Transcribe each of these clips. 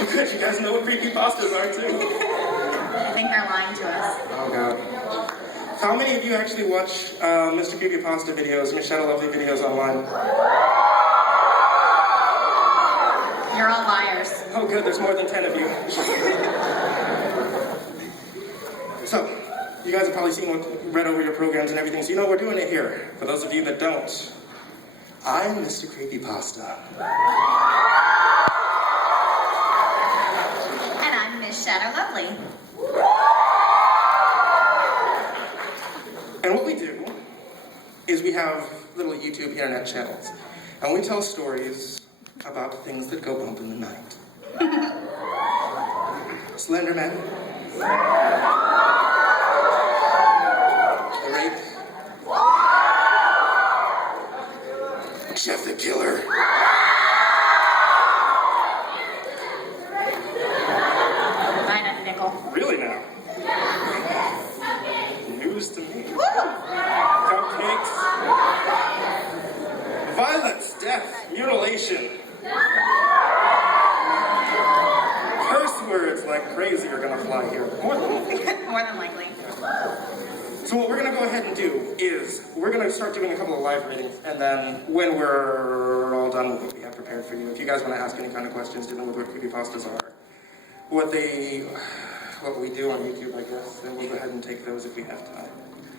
Oh, good. You guys know what creepypastas are, too? I think they're lying to us. Oh, God. How many of you actually watch Mr. Creepypasta videos, Michelle Lovely videos online? You're all liars. Oh, good. There's more than 10 of you. So, you guys have probably read over your programs and everything, so you know we're doing it here. For those of you that don't, I'm Mr. Creepypasta. And I'm Miss Shadow Lovely. And what we do is we have little YouTube internet channels, and we tell stories about things that go bump in the night. Slenderman. The rape. Jeff the Killer. Mine a nickel. Really now? News to me. Cupcakes. Violence, death, mutilation. Curse words like crazy are gonna fly here. More Than likely. So what we're gonna go ahead and do is we're gonna start doing a couple of live readings, and then when we're all done with what we have prepared for you, if you guys want to ask any kind of questions dealing with what creepypastas are, what we do on YouTube, I guess, then we'll go ahead and take those if we have time.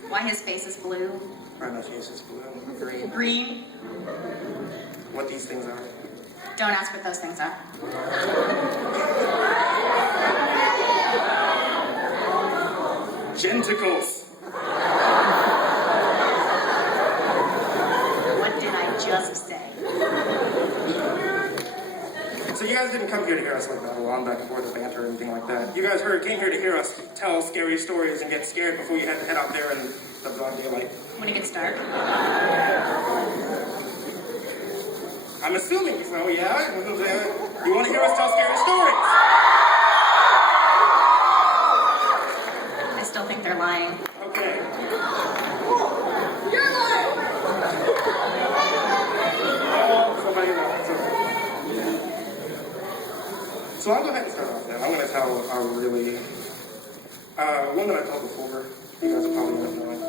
Why his face is blue? Why my face is blue, green. Green. What these things are. Don't ask what those things are. Genticles. What did I just say? So you guys didn't come here to hear us like battle on back and forth or banter or anything like that. You guys came here to hear us tell scary stories and get scared before you had to head out there in the broad daylight. When it gets dark. I'm assuming so, yeah. You want to hear us tell scary stories? I still think they're lying. Okay. You're lying! Somebody else. So I'll go ahead and start off then. I'm going to tell a really, one that I told before. You guys will probably end up knowing.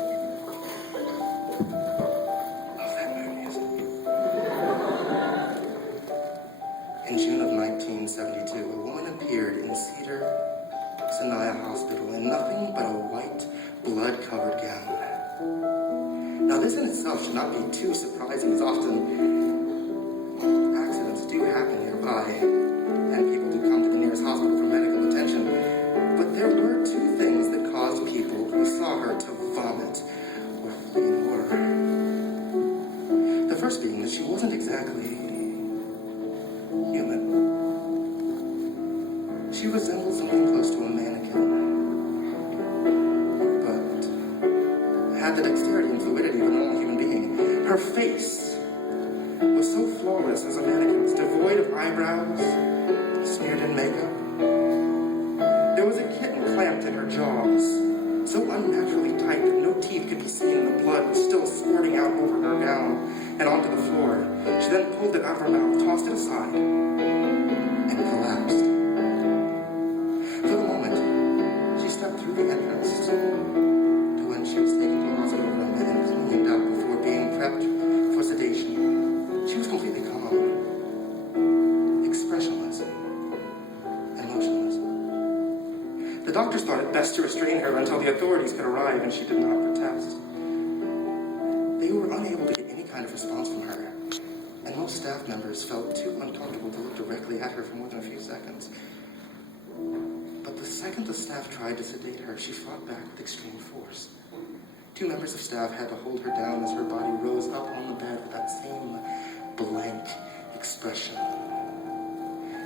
Love that moon music. In June of 1972, a woman appeared in Cedar Sinai Hospital in nothing but a white, blood-covered gown. Now this in itself should not be too surprising, as often accidents do happen nearby, and people do come to the nearest hospital for medical attention. But there were two things that caused people who saw her to vomit or flee in horror. The first being that she wasn't exactly human. She resembled something close to a mannequin, but had the dexterity and fluidity of a normal human being. Her face was so flawless as a mannequin's, devoid of eyebrows, smeared in makeup. There was a kitten clamped in her jaws, so unnaturally tight that no teeth could be seen and the blood was still squirting out over her gown and onto the floor. She then pulled it out of her mouth, tossed it aside, and collapsed. For the moment, she stepped through the entrance to when she was taken to a hospital room and cleaned up before being prepped for sedation. She was completely calm, expressionless, and motionless. The doctors thought it best to restrain her until the authorities could arrive, and she did not protest. They were unable to get any kind of response from her, and most staff members felt too uncomfortable to look directly at her for more than a few seconds. But the second the staff tried to sedate her, she fought back with extreme force. Two members of staff had to hold her down as her body rose up on the bed with that same blank expression.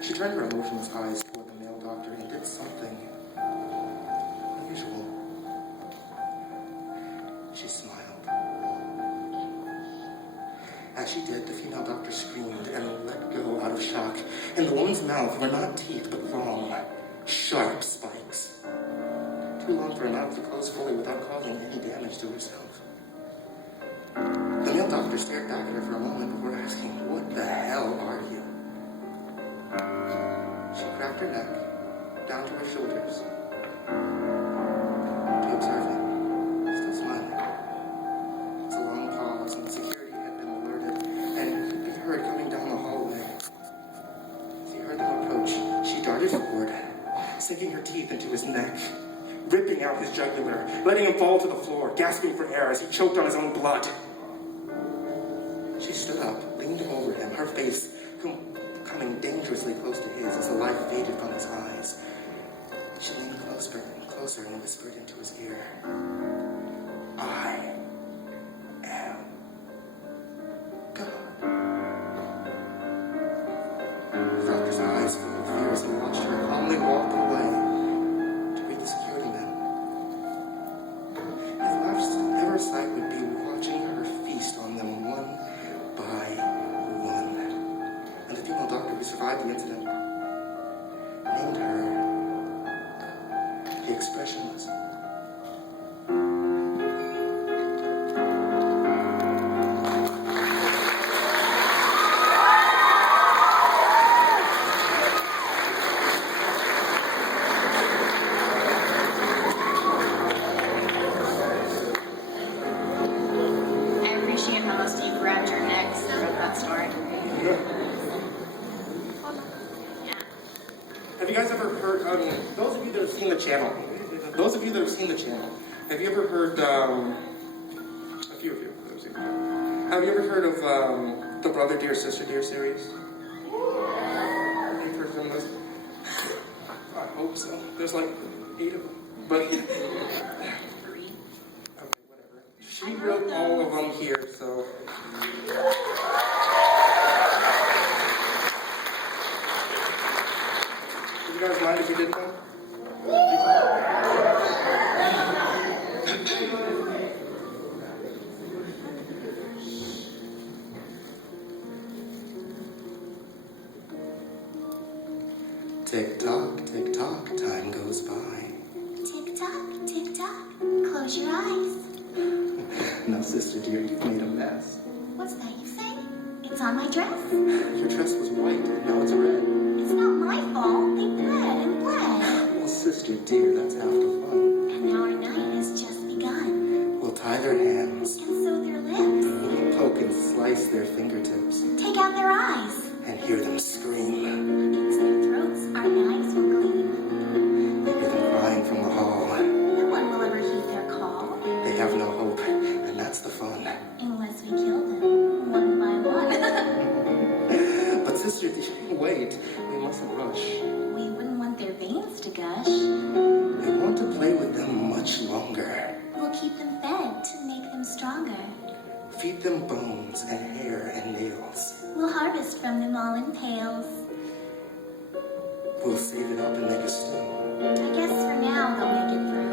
She turned her emotionless eyes toward the male doctor and did something unusual. She smiled. As she did, the female doctor screamed and let go out of shock. In the woman's mouth were not teeth, but long, sharp spikes. Too long for her mouth to close fully without causing any damage to herself. The male doctor stared back at her for a moment before asking, "What the hell are you?" She cracked back her neck, down to her shoulders, to observe him, still smiling. It's a long pause, and security had been alerted, and could be heard coming down the hallway. As he heard them approach, she darted forward, sinking her teeth into his neck, ripping out his jugular, letting him fall to the floor, gasping for air as he choked on his own blood. She stood up, leaned over him, her face coming dangerously close to his as the light faded from his eyes. She leaned closer and closer and whispered into his ear, "I am God." He felt his eyes full of fears and watched her calmly walk away to greet the security men. His last ever sight would be watching her feast on them one by one. And the female doctor who survived the incident named her the Expressionless. I appreciate how most of you grabbed your necks for that story. Yeah. Have you guys ever heard, those of you that have seen the channel, have you ever heard, a few of you that have seen it. Have you ever heard of the Brother Dear Sister Dear series? Have you heard some of those? I hope so. There's like 8 of them. But, okay, whatever. She wrote all of them here, so. Would you guys mind if you did one? Tick tock, time goes by. Tick tock, close your eyes. Now, sister dear, you've made a mess. What's that you say? It's on my dress. Your dress was white, and now it's red. It's not my fault. They bled and bled. Well, sister dear, that's half the fun. And our night has just begun. We'll tie their hands, And sew their lips. poke and slice their fingertips, Take out their eyes. and hear them scream. Against their throats, our knives will gleam. Hear them crying from the hall. No one will ever heed their call. They have no hope, and that's the fun. Unless we kill them, one by one. But sister dear, wait, we mustn't rush. We wouldn't want their veins to gush. We want to play with them much longer. We'll keep them fed to make them stronger. Feed them bones and hair and nails. We'll harvest from them all in pails. We'll save it up and make a stew. I guess for now they'll make it through.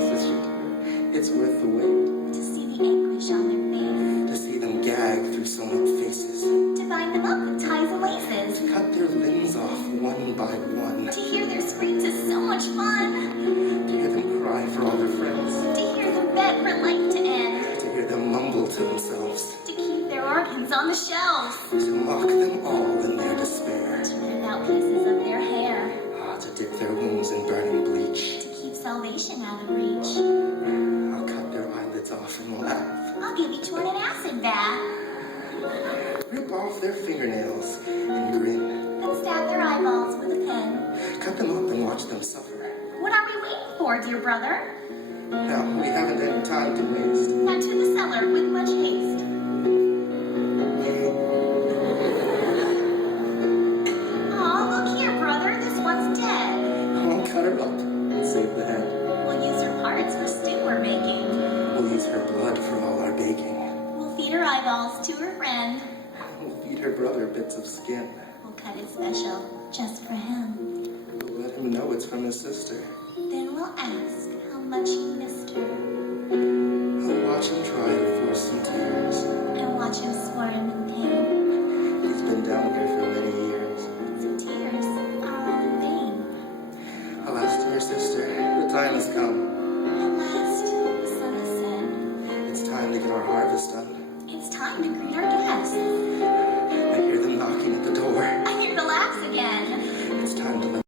Sister dear, it's worth the wait. To see the anguish on their face. To see them gag through sewn-up faces. To bind them up with ties and laces. Cut their limbs off one by one. To hear their screams is so much fun. To hear them cry for all their friends. To hear them beg for life to end. To hear them mumble to themselves. To keep their organs on the shelves. To mock them all in their despair. To rip out pieces of their hair. To dip their wounds in burning bleach. To keep salvation out of reach. I'll cut their eyelids off and laugh. I'll give each one an acid bath. Rip off their fingernails and grin. Then stab their eyeballs with a pen. Cut them up and watch them suffer. What are we waiting for, dear brother? Now, we haven't any time to waste. Now to the cellar with much haste. Aw, look here, brother. This one's dead. I'll cut her up and save the head. We'll use her parts for stew we're making. We'll use her blood for all our baking. We'll feed her eyeballs to her friend. We'll feed her brother bits of skin. We'll cut it special, just for him. We'll let him know it's from his sister. Then we'll ask how much he missed her. We'll watch him try to force some tears. And watch him squirm in pain. He's been down here for many years. Some tears are all in vain. Alas, dear sister, the time has come. At last, the sun has set. It's time to get our harvest done. It's time to greet our guests. I hear them knocking at the door. I hear the laughs again. It's time to let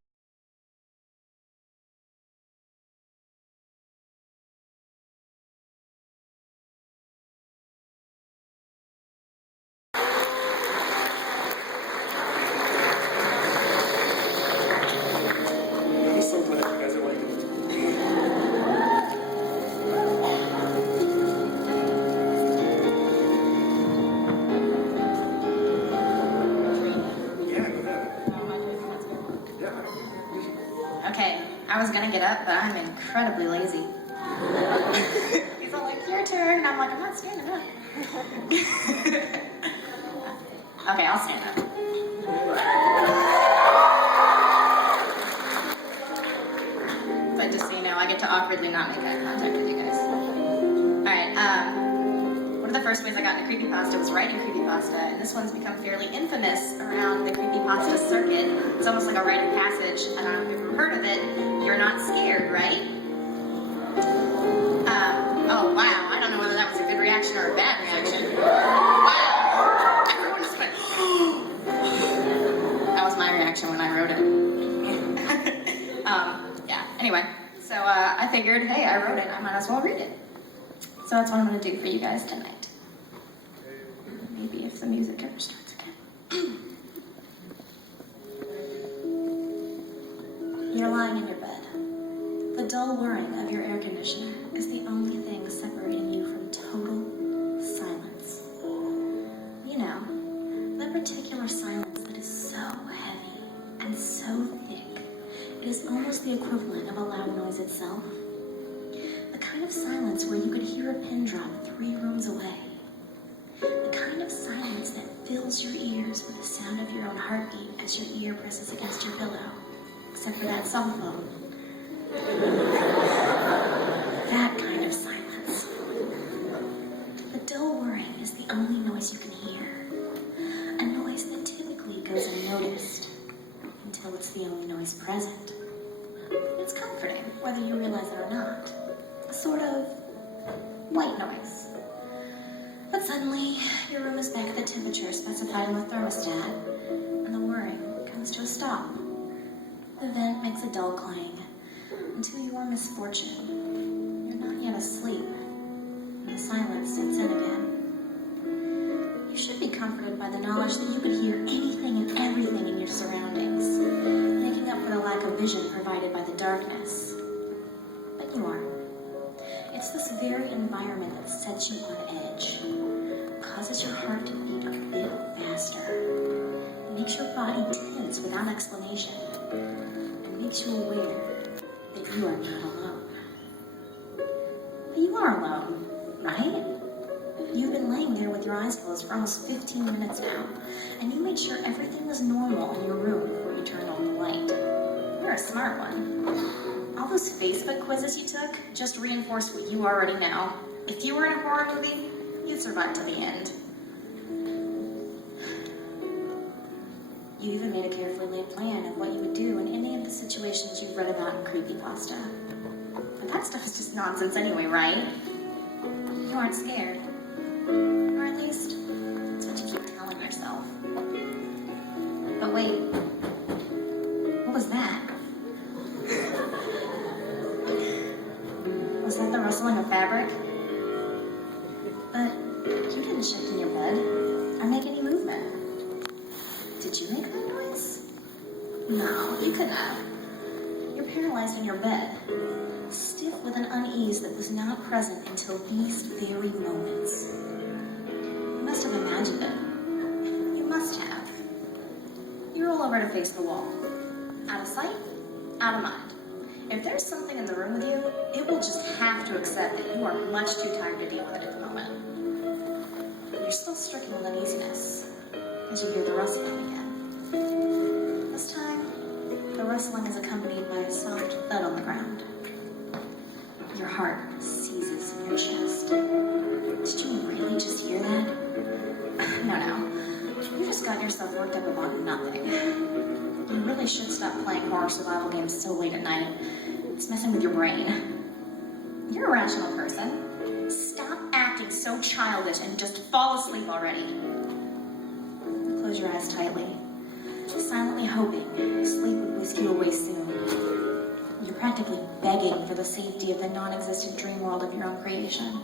Okay, I was gonna get up, but I'm incredibly lazy. He's all like, your turn. And I'm like, I'm not standing up. Okay, I'll stand up. But just so you know, I get to awkwardly not make eye contact with you guys. Alright, one of the first ways I got into creepypasta was writing creepypasta, and this one's become fairly infamous around the creepypasta circuit. It's almost like a rite of passage, and I don't know if you've ever heard of it. You're not scared, right? Oh wow, I don't know whether that was a good reaction or a bad reaction. Wow! Everyone just went, that was my reaction when I wrote it. Yeah, anyway, so I figured, hey, I wrote it, I might as well read it. So that's what I'm going to do for you guys tonight. Maybe if the music ever starts again. You're lying in your bed. The dull whirring of your air conditioner is the only thing separating you from total silence. You know, the particular silence that is so heavy and so thick, it is almost the equivalent of a loud noise itself. The kind of silence where you could hear a pin drop 3 rooms away. The kind of silence that fills your ears with the sound of your own heartbeat as your ear presses against your pillow, except for that cell phone. That kind of silence. The dull whirring is the only noise you can hear. A noise that typically goes unnoticed until it's the only noise present. It's comforting, whether you realize it or not. A sort of white noise. But suddenly, your room is back at the temperature specified in the thermostat, and the whirring comes to a stop. The vent makes a dull clang. And to your misfortune, you're not yet asleep, and the silence sets in again. You should be comforted by the knowledge that you could hear anything and everything in your surroundings, making up for the lack of vision provided by the darkness. But you aren't. It's this very environment that sets you on edge, causes your heart to beat a bit faster, makes your body tense without explanation, and makes you aware that you are not alone. But you are alone, right? You've been laying there with your eyes closed for almost 15 minutes now, and you made sure everything was normal in your room before you turned on the light. You're a smart one. All those Facebook quizzes you took just reinforced what you already know. If you were in a horror movie, you'd survive to the end. You even made a carefully laid plan of what you would do in any of the situations you've read about in creepypasta. But that stuff is just nonsense anyway, right? You aren't scared. Or at least, that's what you keep telling yourself. But wait, what was that? Was that the rustling of fabric? But you didn't shift in your bed or make any movement. Did you make that noise? No, you couldn't have. You're paralyzed in your bed, stiff with an unease that was not present until these very moments. You must have imagined it. You must have. You roll over to face the wall. Out of sight, out of mind. If there's something in the room with you, it will just have to accept that you are much too tired to deal with it at the moment. You're still stricken with uneasiness as you hear the rustling again. This time, the rustling is accompanied by a soft thud on the ground. Your heart seizes in your chest. Did you really just hear that? No. You just got yourself worked up about nothing. You really should stop playing horror survival games so late at night. It's messing with your brain. You're a rational person. Stop acting so childish and just fall asleep already. Close your eyes tightly, silently hoping sleep would whisk you away soon. You're practically begging for the safety of the non-existent dream world of your own creation.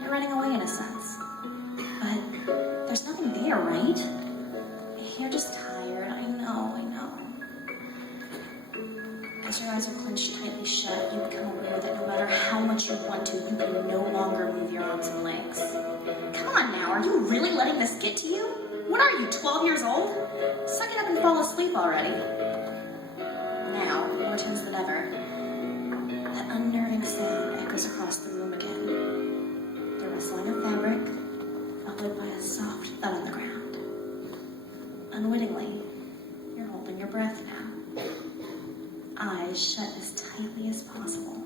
You're running away in a sense. But there's nothing there, right? You're just tired, I know. As your eyes are clenched tightly shut, you become aware that no matter how much you want to, you can no longer move your arms and legs. Come on now, are you really letting this get to you? What are you, 12 years old? Suck it up and fall asleep already. Now, tense than ever. That unnerving sound echoes across the room again. The rustling of fabric, followed by a soft thud on the ground. Unwittingly, you're holding your breath now. Eyes shut as tightly as possible.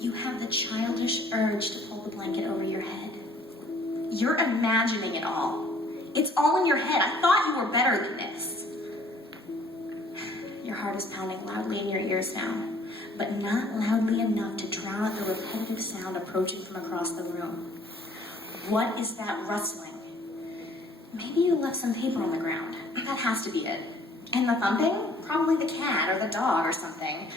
You have the childish urge to pull the blanket over your head. You're imagining it all. It's all in your head. I thought you were better than this. Your heart is pounding loudly in your ears now, but not loudly enough to drown out the repetitive sound approaching from across the room. What is that rustling? Maybe you left some paper on the ground. That has to be it. And the thumping? Probably the cat or the dog or something.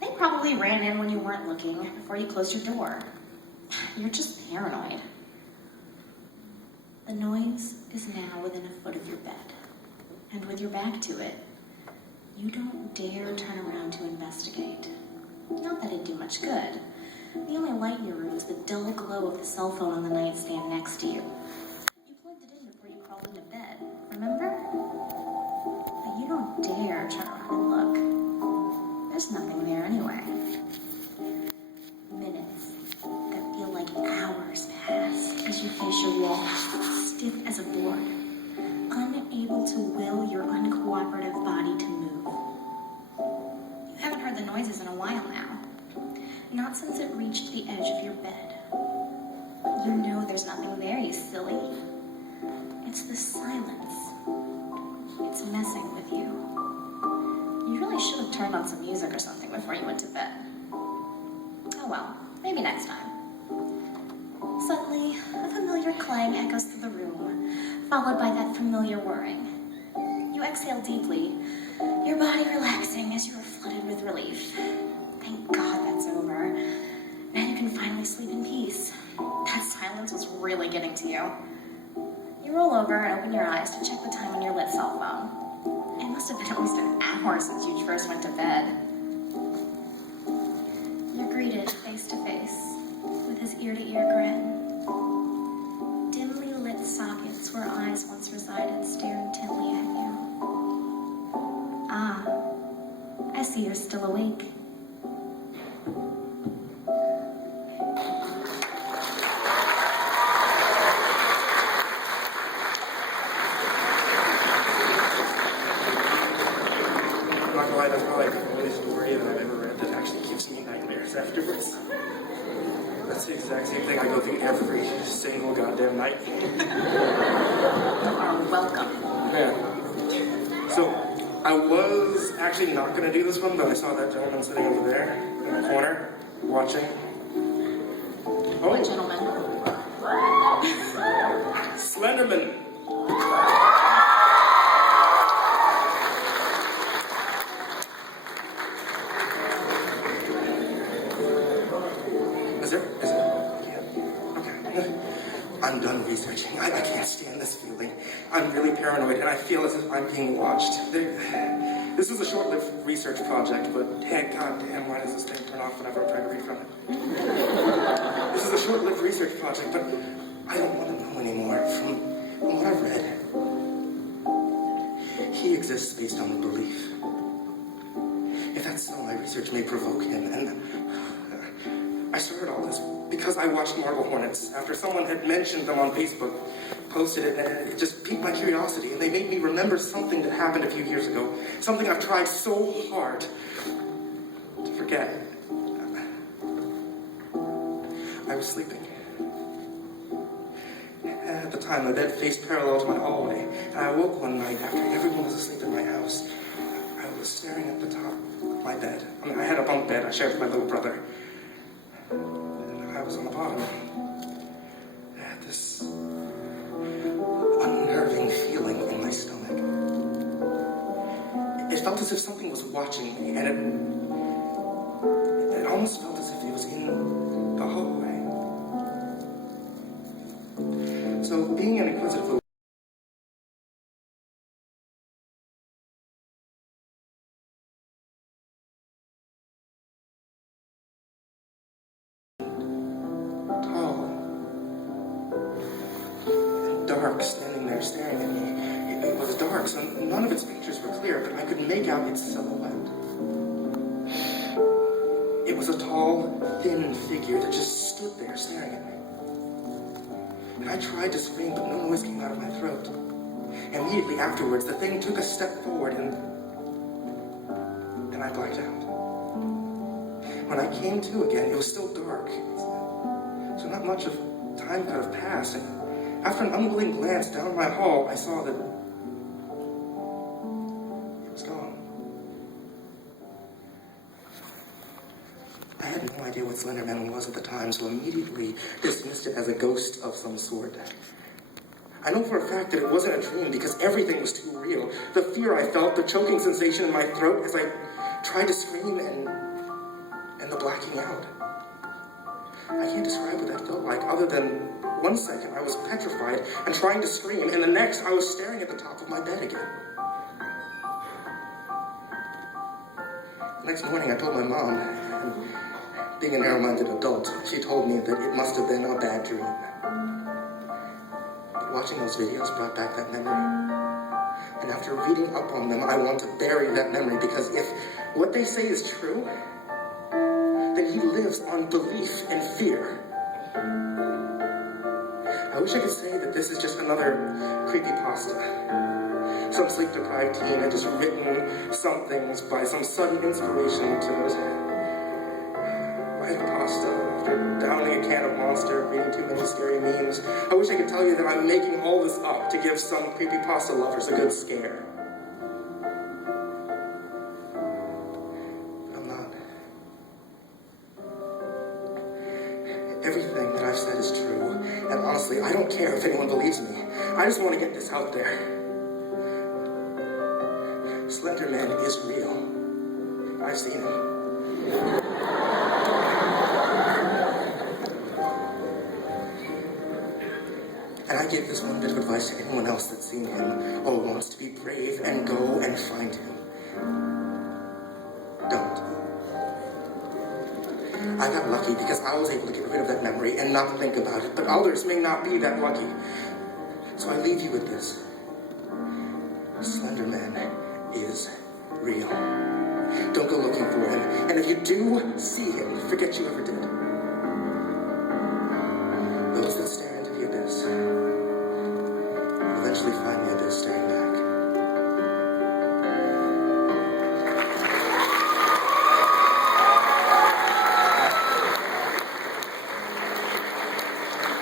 They probably ran in when you weren't looking before you closed your door. You're just paranoid. The noise is now within a foot of your bed. And with your back to it, you don't dare turn around to investigate. Not that it'd do much good. The only light in your room is the dull glow of the cell phone on the nightstand next to you. You plugged it in before you crawled into bed, remember? But you don't dare turn around and look. There's nothing there anyway. Minutes that feel like hours pass as you face your wall, stiff as a board, unable to will your uncooperative body to move. You haven't heard the noises in a while now. Not since it reached the edge of your bed. But you know there's nothing there, you silly. It's the silence. It's messing with you. You really should have turned on some music or something before you went to bed. Oh well, maybe next time. Suddenly, a familiar clang echoes through the room, followed by that familiar whirring. You exhale deeply, your body relaxing as you are flooded with relief. Thank God that's over. Now you can finally sleep in peace. That silence was really getting to you. You roll over and open your eyes to check the time on your lit cell phone. It must have been at least an hour since you first went to bed. You're greeted face to face with his ear-to-ear grin. Dimly lit sockets where eyes once resided stare intently at you. Ah, I see you're still awake. That's probably the only story that I've ever read that actually gives me nightmares afterwards. That's the exact same thing I go through every single goddamn night. You are welcome. Yeah. So, I was actually not going to do this one, but I saw that gentleman sitting over there in the corner, watching. Oh. What gentleman? Slenderman. Is it? Yeah. Okay. I'm done researching. I can't stand this feeling. I'm really paranoid, and I feel as if I'm being watched. This is a short-lived research project, but hey, goddamn, why does this thing turn off whenever I try to read from it? This is a short-lived research project, but I don't want to know anymore. From what I've read, he exists based on belief. If that's so, my research may provoke him, and I started all this because I watched Marble Hornets after someone had mentioned them on Facebook, posted it, and it just piqued my curiosity, and they made me remember something that happened a few years ago, something I've tried so hard to forget. I was sleeping. At the time, my bed faced parallel to my hallway, and I awoke one night after everyone was asleep in my house. I was staring at the top of my bed. I mean, I had a bunk bed I shared with my little brother. I was on the bottom. I had this unnerving feeling in my stomach. It felt as if something was watching me, and it almost felt as if it was in the hallway. So, being an inquisitive little dark, standing there staring at me. It was dark, so none of its features were clear, but I could make out its silhouette. was a tall, thin figure that just stood there staring at me. And I tried to scream, but no noise came out of my throat. Immediately afterwards, the thing took a step forward and I blacked out. When I came to again, it was still dark. So not much of time could have passed. And after an unwilling glance down my hall, I saw that it was gone. I had no idea what Slenderman was at the time, so immediately dismissed it as a ghost of some sort. I know for a fact that it wasn't a dream because everything was too real. The fear I felt, the choking sensation in my throat as I tried to scream, and the blacking out. I can't describe what that felt like other than 1 second I was petrified and trying to scream, and the next I was staring at the top of my bed again. The next morning I told my mom, and being a narrow-minded adult, she told me that it must have been a bad dream. But watching those videos brought back that memory. And after reading up on them, I want to bury that memory because if what they say is true, then he lives on belief and fear. I wish I could say that this is just another creepypasta. Some sleep-deprived teen had just written some things by some sudden inspiration to write a pasta after downing a can of Monster, reading too many scary memes. I wish I could tell you that I'm making all this up to give some creepypasta lovers a good scare. But I'm not. Everything that I've said is true, and honestly, I don't care if anyone believes me. I just want to get this out there. Slenderman is real. I've seen him. And I give this one bit of advice to anyone else that's seen him or wants to be brave and go and find him. Don't. I got lucky because I was able to get rid of that memory and not think about it, but others may not be that lucky. So I leave you with this. Slenderman is real. Don't go looking for him. And if you do see him, forget you ever did. Those that stare into the abyss will eventually find the abyss staring back.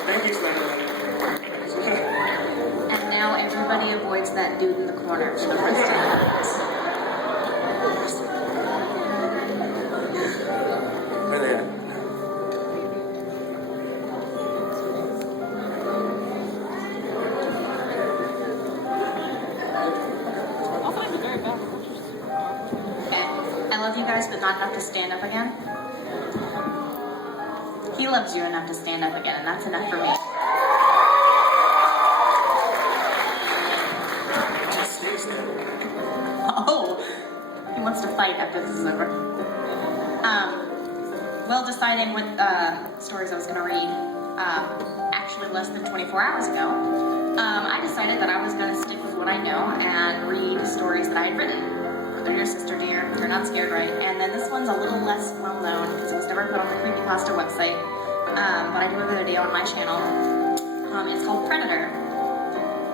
Thank you, Slenderman. And now everybody avoids that dude in the corner for the rest of the night. Where are they at? Okay. I love you guys, but not enough to stand up again. He loves you enough to stand up again, and that's enough for me. Just stays there. Oh, he wants to fight after this is over. Well, deciding what stories I was going to read, actually less than 24 hours ago, I decided that I was going to stick with what I know and read stories that I had written. They're Your Sister Dear, You're Not Scared Right, and then this one's a little less well known because it was never put on the Creepypasta website, but I do have a video on my channel. It's called Predator,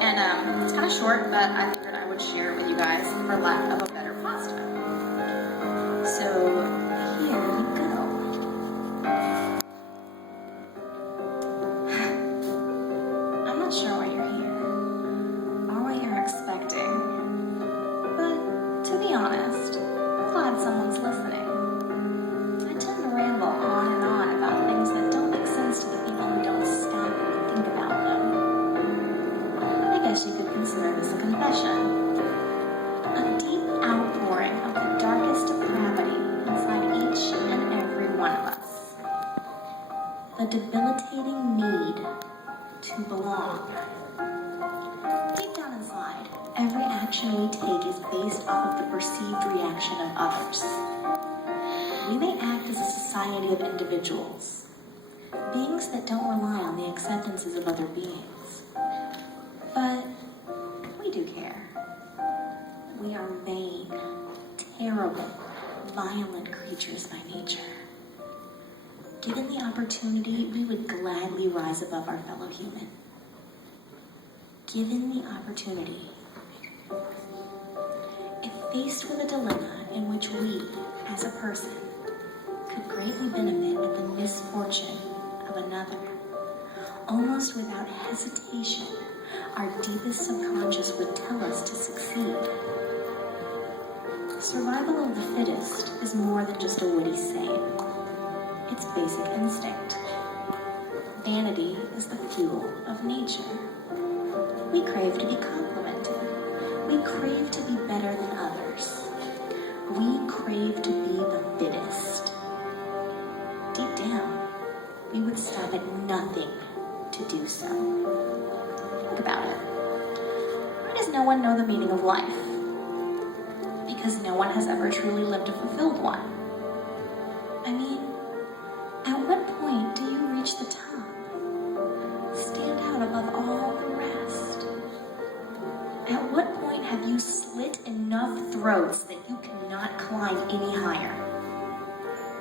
and it's kind of short, but I figured I would share it with you guys for lack of a better pasta. So here we go. I'm not sure why you're here or what you're expecting, but to be honest, glad someone's listening. I tend to ramble on and on about things that don't make sense to the people who don't stop and think about them. I guess you could consider this a confession. A deep outpouring of the darkest depravity inside each and every one of us. The debilitating need to belong. Deep down inside, every action we take is based off of the perceived reaction of others. We may act as a society of individuals, beings that don't rely on the acceptances of other beings. But we do care. We are vain, terrible, violent creatures by nature. Given the opportunity, we would gladly rise above our fellow human. Given the opportunity, if faced with a dilemma in which we, as a person, could greatly benefit at the misfortune of another, almost without hesitation, our deepest subconscious would tell us to succeed. Survival of the fittest is more than just a witty saying. It's basic instinct. Vanity is the fuel of nature. We crave to be complimented. We crave to be better than others. We crave to be the fittest. Deep down, we would stop at nothing to do so. Think about it. Why does no one know the meaning of life? Because no one has ever truly lived a fulfilled one. I mean, at what point do you reach the top? Stand out above all the rest? At what point have you slit enough throats that you cannot climb any higher?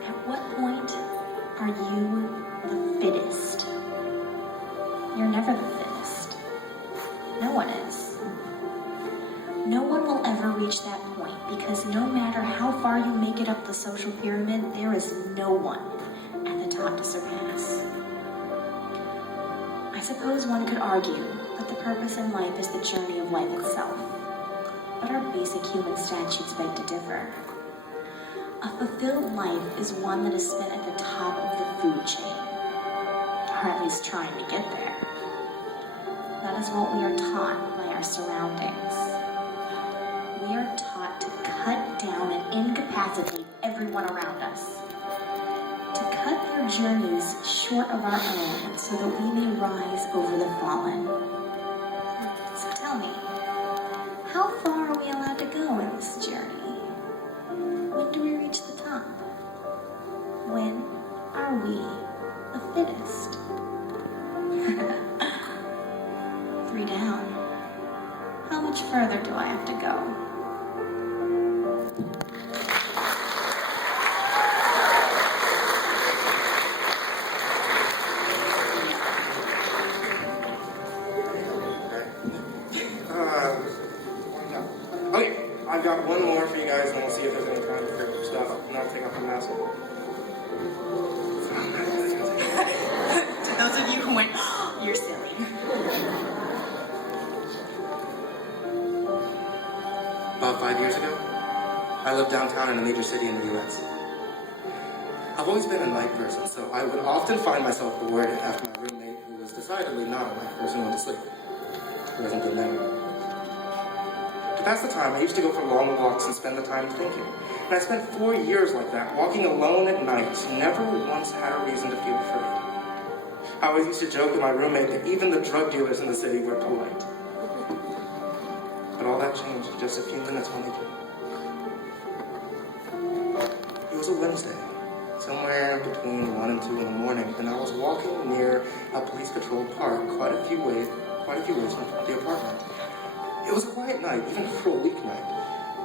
At what point are you the fittest? You're never the fittest. No one is. No one will ever reach that point because no matter how far you make it up the social pyramid, there is no one at the top to surpass. I suppose one could argue that the purpose in life is the journey of life itself, but our basic human statutes beg to differ. A fulfilled life is one that is spent at the top of the food chain, or at least trying to get there. That is what we are taught by our surroundings. We are taught to cut down and incapacitate everyone around us. To cut their journeys short of our own so that we may rise over the fallen. So tell me, how far are we allowed to go in this journey? When do we reach the top? When are we the fittest? 3 down. How much further do I have to go? Okay, I've got one more for you guys, and we'll see if there's any time for stuff. Not take off the mask. To those of you who went, oh, you're silly. About 5 years ago, I lived downtown in a major city in the U.S. I've always been a night person, so I would often find myself bored after my roommate, who was decidedly not a night person, went to sleep. It wasn't good memory. To pass the time, I used to go for long walks and spend the time thinking. And I spent 4 years like that, walking alone at night, never once had a reason to feel afraid. I always used to joke with my roommate that even the drug dealers in the city were polite. But all that changed just a few minutes when we came. It was a Wednesday, somewhere between 1 and 2 in the morning, and I was walking near a police-patrolled park quite a few ways from the apartment. It was a quiet night, even for a weeknight,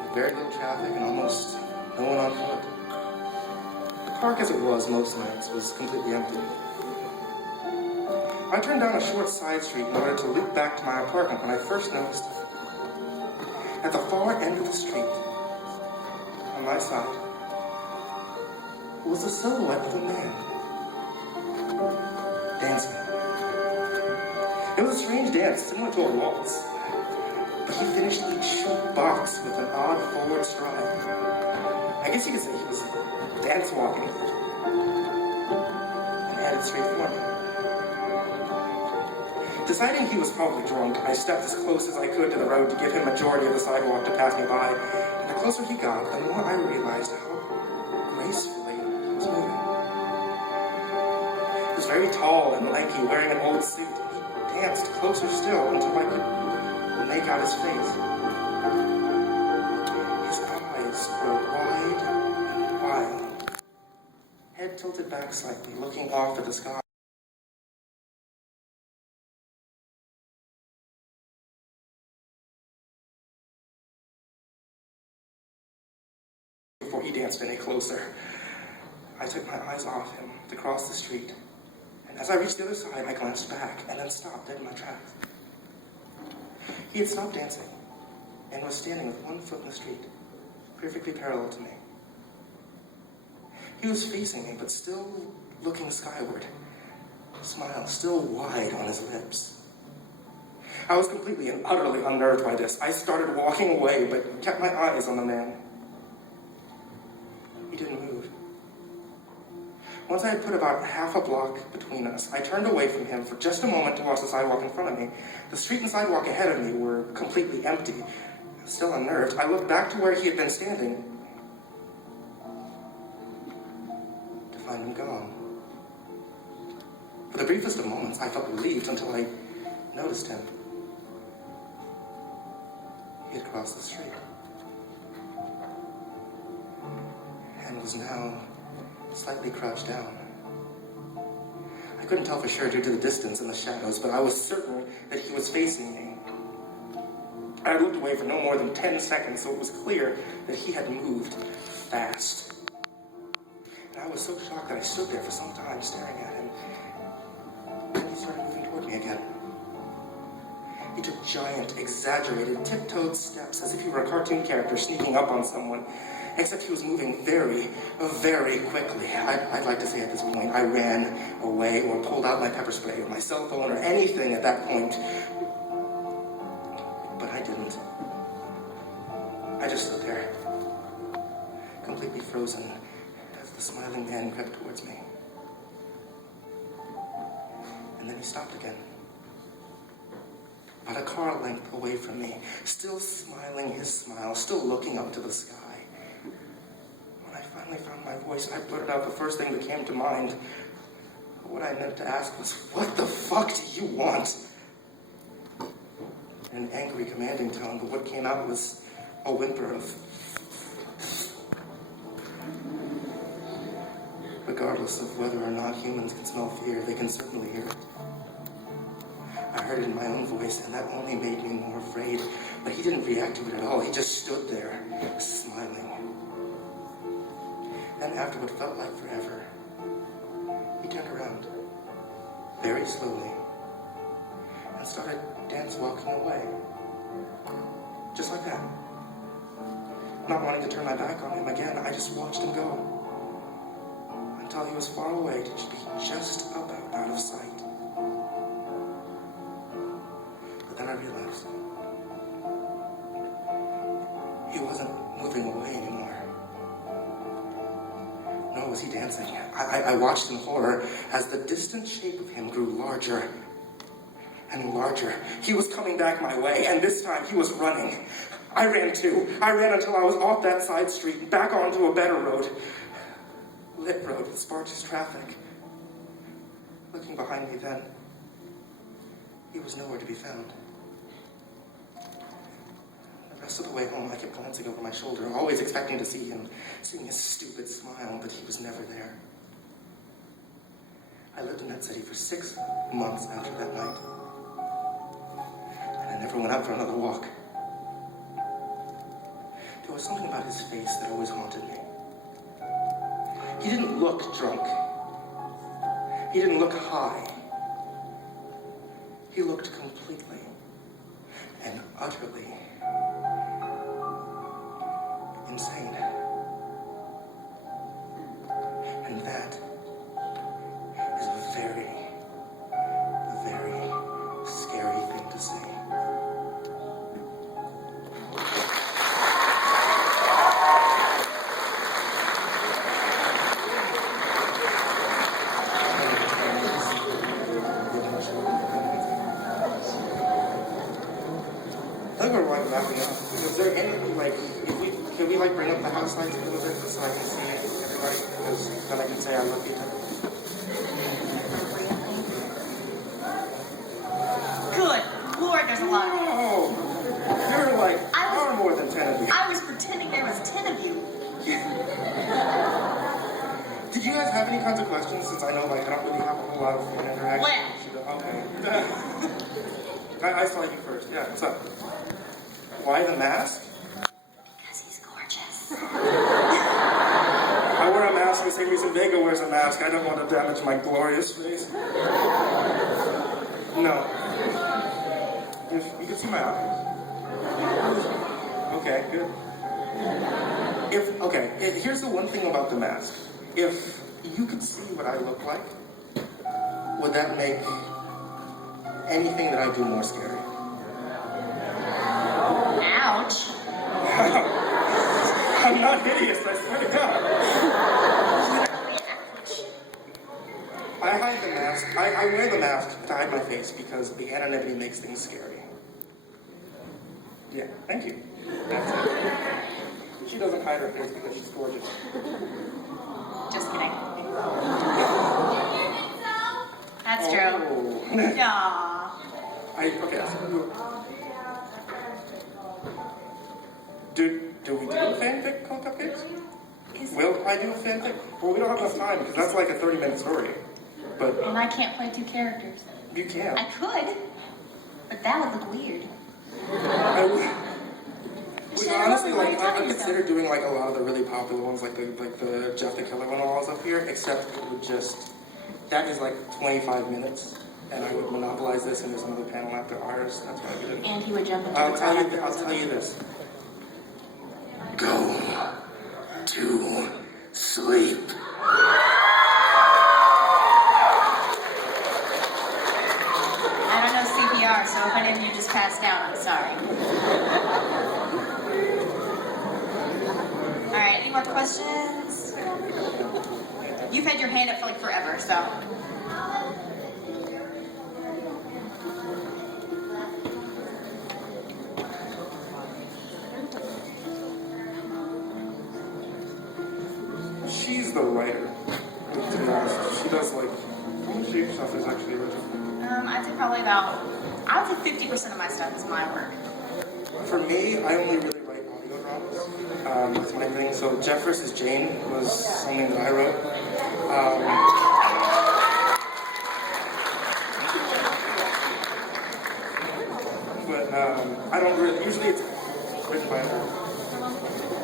with very little traffic and almost no one on foot. The park, as it was most nights, was completely empty. I turned down a short side street in order to loop back to my apartment when I first noticed it. At the far end of the street, on my side, was the silhouette of a man, dancing. It was a strange dance, similar to a waltz. But he finished each box with an odd forward stride. I guess you could say he was dance walking and headed straight for me. Deciding he was probably drunk, I stepped as close as I could to the road to give him majority of the sidewalk to pass me by. And the closer he got, the more I realized how gracefully he was moving. He was very tall and lanky, wearing an old suit. He danced closer still until I could make out his face. His eyes were wide and wild, head tilted back slightly, looking off at the sky. Before he danced any closer. I took my eyes off him to cross the street, and as I reached the other side, I glanced back and then stopped dead in my tracks. He had stopped dancing and was standing with one foot in the street, perfectly parallel to me. He was facing me, but still looking skyward, a smile still wide on his lips. I was completely and utterly unnerved by this. I started walking away, but kept my eyes on the man. He didn't move. Once I had put about half a block between us, I turned away from him for just a moment to watch the sidewalk in front of me. The street and sidewalk ahead of me were completely empty. Still unnerved, I looked back to where he had been standing to find him gone. For the briefest of moments, I felt relieved until I noticed him. He had crossed the street and was now slightly crouched down. I couldn't tell for sure due to the distance and the shadows, but I was certain that he was facing me. I looked away for no more than 10 seconds, so it was clear that he had moved fast. And I was so shocked that I stood there for some time staring at him. Then he started moving toward me again. He took giant, exaggerated, tiptoed steps as if he were a cartoon character sneaking up on someone. Except he was moving very, very quickly. I'd like to say at this point, I ran away or pulled out my pepper spray or my cell phone or anything at that point. But I didn't. I just stood there, completely frozen, as the smiling man crept towards me. And then he stopped again. About a car length away from me, still smiling his smile, still looking up to the sky. When I finally found my voice, I blurted out the first thing that came to mind. What I meant to ask was, "What the fuck do you want?" In an angry, commanding tone, but what came out was a whimper of... Regardless of whether or not humans can smell fear, they can certainly hear it. I heard it in my own voice, and that only made me more afraid. But he didn't react to it at all. He just stood there, smiling. Then, after what felt like forever, he turned around, very slowly, and started dance-walking away. Just like that. Not wanting to turn my back on him again, I just watched him go. Until he was far away to be just about out of sight. But then I realized he wasn't moving away anymore. Nor was he dancing. I watched in horror as the distant shape of him grew larger and larger. He was coming back my way, and this time he was running. I ran too. I ran until I was off that side street and back onto a better road. Lit road with sparse traffic. Looking behind me then, he was nowhere to be found. The rest of the way home, I kept glancing over my shoulder, always expecting to see him, seeing his stupid smile, but he was never there. I lived in that city for 6 months after that night, and I never went out for another walk. There was something about his face that always haunted me. He didn't look drunk. He didn't look high. He looked completely and utterly insane. And that is a very, very scary thing to say. I think we're wrapping up. Is there any, can we bring up the house lights a little bit so I can see everybody? Because then I can say I love you. Good Lord, there's a lot. Oh, there are far more than 10 of you. I was pretending there was 10 of you. Did you guys have any kinds of questions? Since I know I don't really have a whole lot of interaction. Okay. I saw you first. Yeah, what's up? Why the mask? Because he's gorgeous. I wear a mask the same reason Vega wears a mask. I don't want to damage my glorious face. No. If you can see my eyes. Okay, good. Here's the one thing about the mask. If you could see what I look like, would that make anything that I do more scary? Ouch. I'm not hideous, I swear to God. I hide the mask. I wear the mask to hide my face because the anonymity makes things scary. Yeah, thank you. That's it. She doesn't hide her face because she's gorgeous. Just kidding. That's true. Aww. Do we do a fanfic called Cupcakes? Will I do a fanfic? Well, we don't have enough time because that's like a 30-minute story. But And I can't play 2 characters. You can. I could, but that would look weird. Honestly, like I considered doing like a lot of the really popular ones, like the Jeff the Killer one, all up here. Except it would that is like 25 minutes, and I would monopolize this, and there's another panel after ours. That's why we didn't. And he would jump into I'll tell you this. Go to sleep. I don't know CPR, so if any of you just passed out, I'm sorry. Alright, any more questions? You've had your hand up for like forever, so. She's the writer, to be honest. She does like, how much of your stuff is actually original? I'd say probably I would say 50% of my stuff is my work. For me, I only really write audio dramas. That's my thing. So Jeff vs. Jane was something that I wrote. I don't really, usually it's written by her.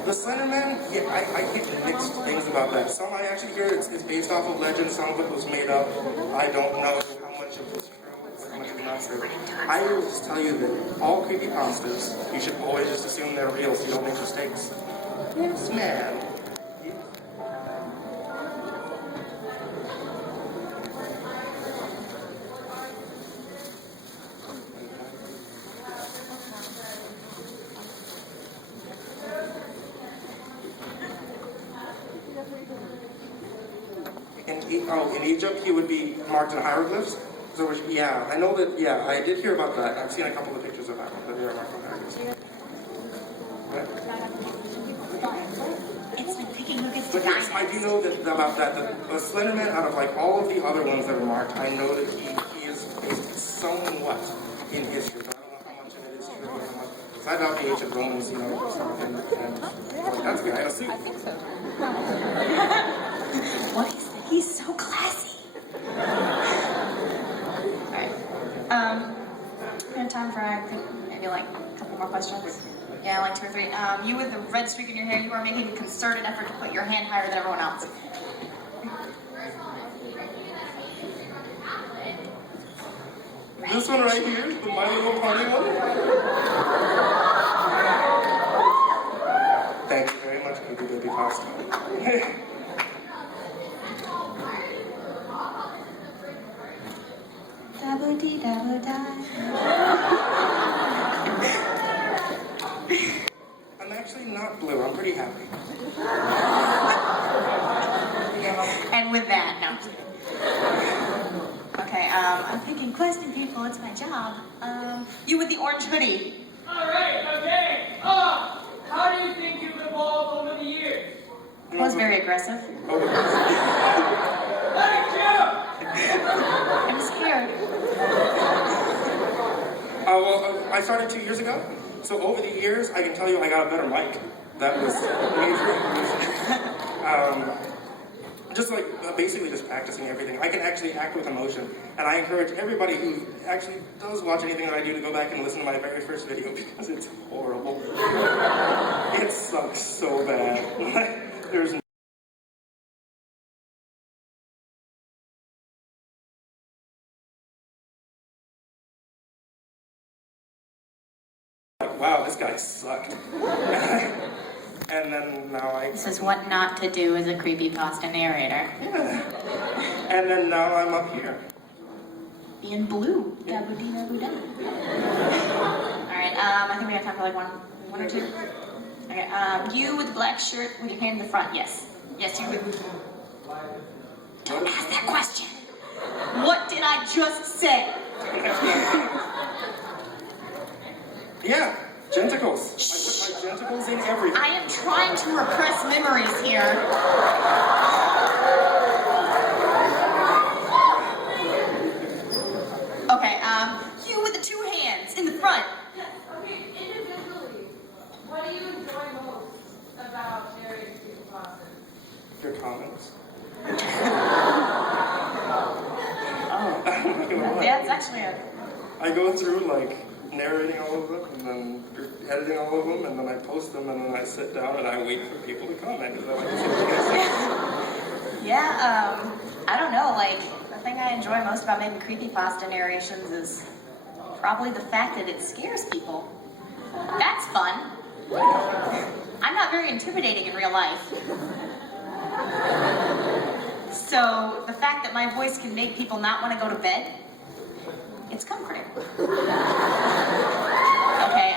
The Slenderman, yeah, I hear mixed things about that. Some I actually hear it's based off of legend, some of it was made up. I don't know how much of it's true, how much of it's not true. I will just tell you that all creepypastas, you should always just assume they're real so you don't make mistakes. Yes, man. In Egypt, he would be marked in hieroglyphs. So, yeah, I know that, yeah, I did hear about that. I've seen a couple of pictures of that, that they are marked in hieroglyphs. It's like taking look at But yes, I do know about that the Slenderman, out of like all of the other ones that are marked, I know that he is based somewhat in history, but I don't know how much of it is true or how much. So I doubt the ancient Romans, you know, and like, that's good. I don't see. I think so. What is that? He's so classy. Alright. We have time for, I think, maybe like a couple more questions. Yeah, like 2 or 3. You with the red streak in your hair, you are making a concerted effort to put your hand higher than everyone else. This one right here, the My Little Pony one. Thank you very much, baby pasta. I'm actually not blue. I'm pretty happy. And with that, no. Okay, I'm picking question people. It's my job. You with the orange hoodie. Alright, okay. How do you think you've evolved over the years? That was very aggressive. Thank you! I'm scared. I started 2 years ago. So over the years, I can tell you I got a better mic. That was major evolution. Just like basically just practicing everything. I can actually act with emotion. And I encourage everybody who actually does watch anything that I do to go back and listen to my very first video because it's horrible. It sucks so bad. There's wow, this guy sucked. And then now This is what not to do as a creepypasta narrator. Yeah. And then now I'm up here. Being blue. Dabba-dee-dabba-da. Alright, I think we have time for like one or two. Okay, you with the black shirt with your hand in the front, yes. Yes, you. Don't ask that question. What did I just say? Yeah, genitals. I put my genitals in everything. I am trying to repress memories here. Okay, you with the two hands in the front. Yes, okay, individually, what do you enjoy most about narrating creepypasta? Your comments. Oh, that's actually a... I go through like narrating all of them and then editing all of them and then I post them and then I sit down and I wait for people to comment because I like to see what you guys say. Yeah, I don't know, like, the thing I enjoy most about making creepypasta narrations is probably the fact that it scares people. That's fun. I'm not very intimidating in real life. So, the fact that my voice can make people not want to go to bed, it's comforting. Okay,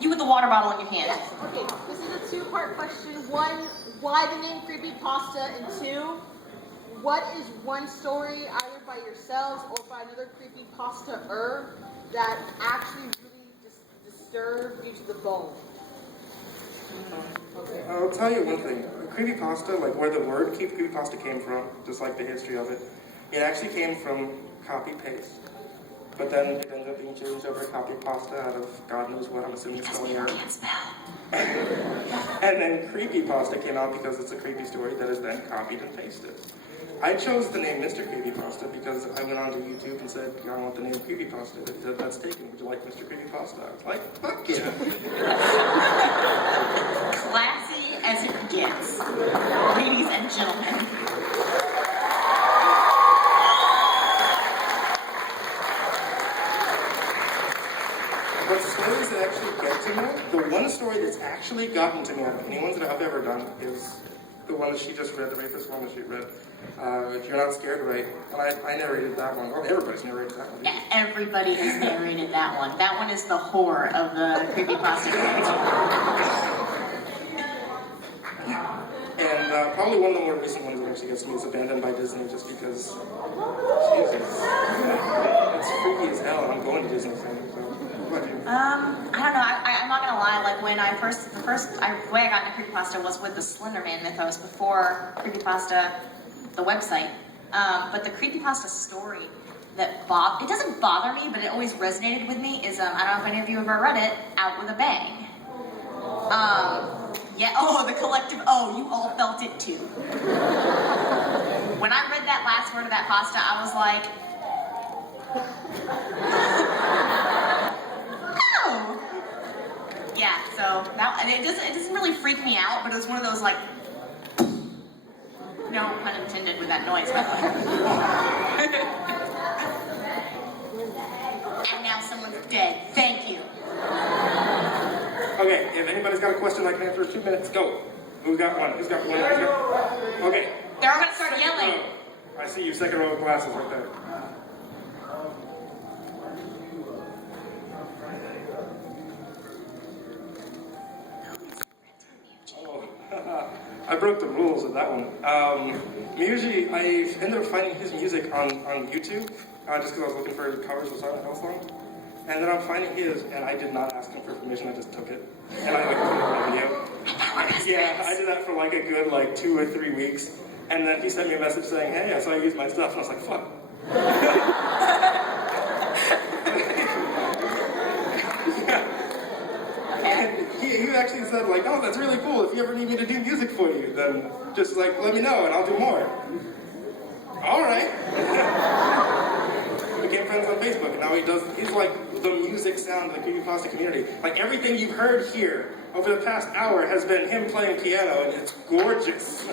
you with the water bottle in your hand. Yes, okay, this is a two-part question. One, why the name creepypasta? And two, what is one story, either by yourselves or by another creepypasta-er, that actually really disturbed you to the bone? I'll tell you one thing. Creepypasta, like where the word creepypasta came from, just like the history of it, it actually came from copy-paste. But then it ended up being changed over to copypasta out of God knows what, I'm assuming spelling error. And then creepypasta came out because it's a creepy story that is then copied and pasted. I chose the name Mr. Creepypasta because I went onto YouTube and said, I want the name Creepypasta. It said, that's taken. Would you like Mr. Creepypasta? I was like, fuck yeah. Classy as it gets, ladies and gentlemen. But stories that actually get to me, the one story that's actually gotten to me out of any ones that I've ever done is the one that she just read, the rapist one that she read. If You're Not Scared, Right? And I narrated that one. Well, everybody's narrated that one. Yeah, everybody has narrated that one. That one is the whore of the creepypasta community. And probably one of the more recent ones that actually gets me is Abandoned by Disney, just because, Jesus, it's freaky as hell, and I'm going to Disney soon, so what about you? I don't know, I'm not gonna lie, like when the way I got into creepypasta was with the Slenderman mythos before creepypasta, the website. But the creepypasta story that it doesn't bother me, but it always resonated with me is, I don't know if any of you have ever read it, Out with a Bang. Yeah, oh, the collective, oh, you all felt it too. When I read that last word of that pasta, I was like, oh! Yeah, so, it doesn't really freak me out, but it was one of those, like, no pun intended with that noise, by the way. And now someone's dead. Thank you. Okay, if anybody's got a question I can answer in 2 minutes, go. Who's got one? Who's got one? Okay. They're all gonna start yelling. I see you, second row of glasses right there. Oh, I broke the rules of that one. Usually, I ended up finding his music on YouTube, just because I was looking for covers of Silent Hill songs. And then I'm finding his, and I did not ask him for permission, I just took it. And I put it in my video. Yeah, I did that for like a good 2 or 3 weeks. And then he sent me a message saying, hey, I saw you use my stuff. And I was like, fuck. And he actually said like, oh, that's really cool. If you ever need me to do music for you, then just like, let me know and I'll do more. All right. We became friends on Facebook, and now he's like the music sound of the creepypasta community. Like everything you've heard here over the past hour has been him playing piano, and it's gorgeous.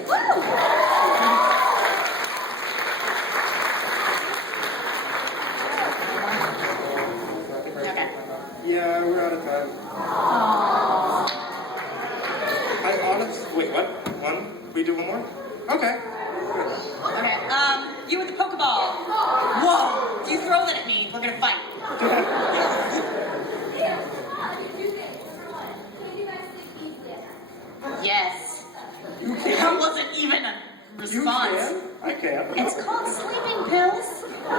Okay. Yeah, Wait, what? One? We do one more? Okay. Okay, you with the Pokeball. Whoa! If you throw that at me, we're gonna fight. Yes. That wasn't even a You response. can? I can. It's called sleeping pills. I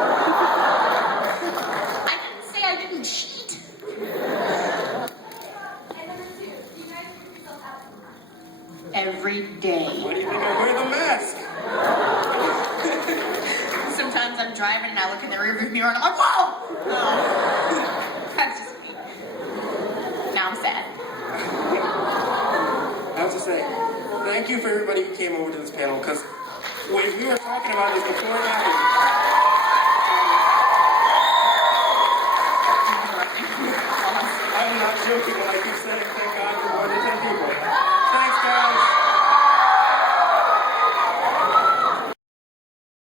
didn't say I didn't cheat. Every day. Why do you think I wear the mask? Sometimes I'm driving and I look in the rearview mirror and I'm like, whoa! Oh. That's just me. Now I'm sad. I have to say, thank you for everybody who came over to this panel, because we were talking about this before it happened.